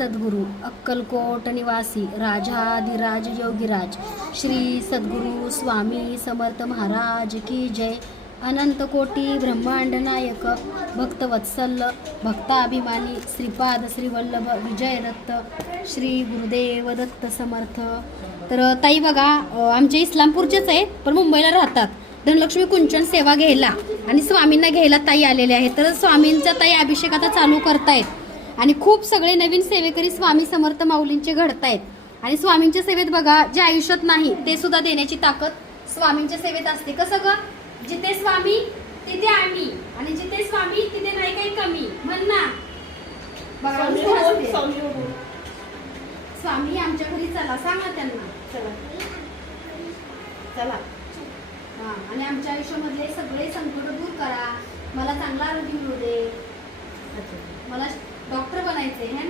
सद्गुरू अक्कलकोट निवासी राजाधिराज योगीराज श्री सद्गुरू स्वामी समर्थ महाराज की जय। अनंत कोटी ब्रह्मांड नायक भक्तवत्सल भक्ताभिमानी श्रीपाद श्रीवल्लभ विजय दत्त श्री गुरुदेव दत्त समर्थ। तर ताई बघा, आमचे इस्लामपूरचेच आहेत पण मुंबईला राहतात। धनलक्ष्मी कुंचन सेवा घ्यायला आणि स्वामींना घ्यायला ताई आलेले आहेत। तर स्वामींचा ताई अभिषेक आता चालू करतायत आणि खूप सगळे नवीन सेवेकरी स्वामी समर्थ माऊलींचे घडतायत। आणि स्वामींच्या सेवेत बघा, जे आयुष्यात नाही ते सुद्धा देण्याची ताकद स्वामींच्या सेवेत असते। कसं ग, जिथे स्वामी तिथे आम्ही आणि जिथे स्वामी तिथे नाही काही कमी म्हण ना। स्वामी आमच्या घरी चला, सांगा त्यांना चला चला। आणि आमच्या आयुष्यामधले सगळे संकट दूर करा, मला चांगला आरोग्य मिळू दे, मला डॉक्टर बनायचे है ना।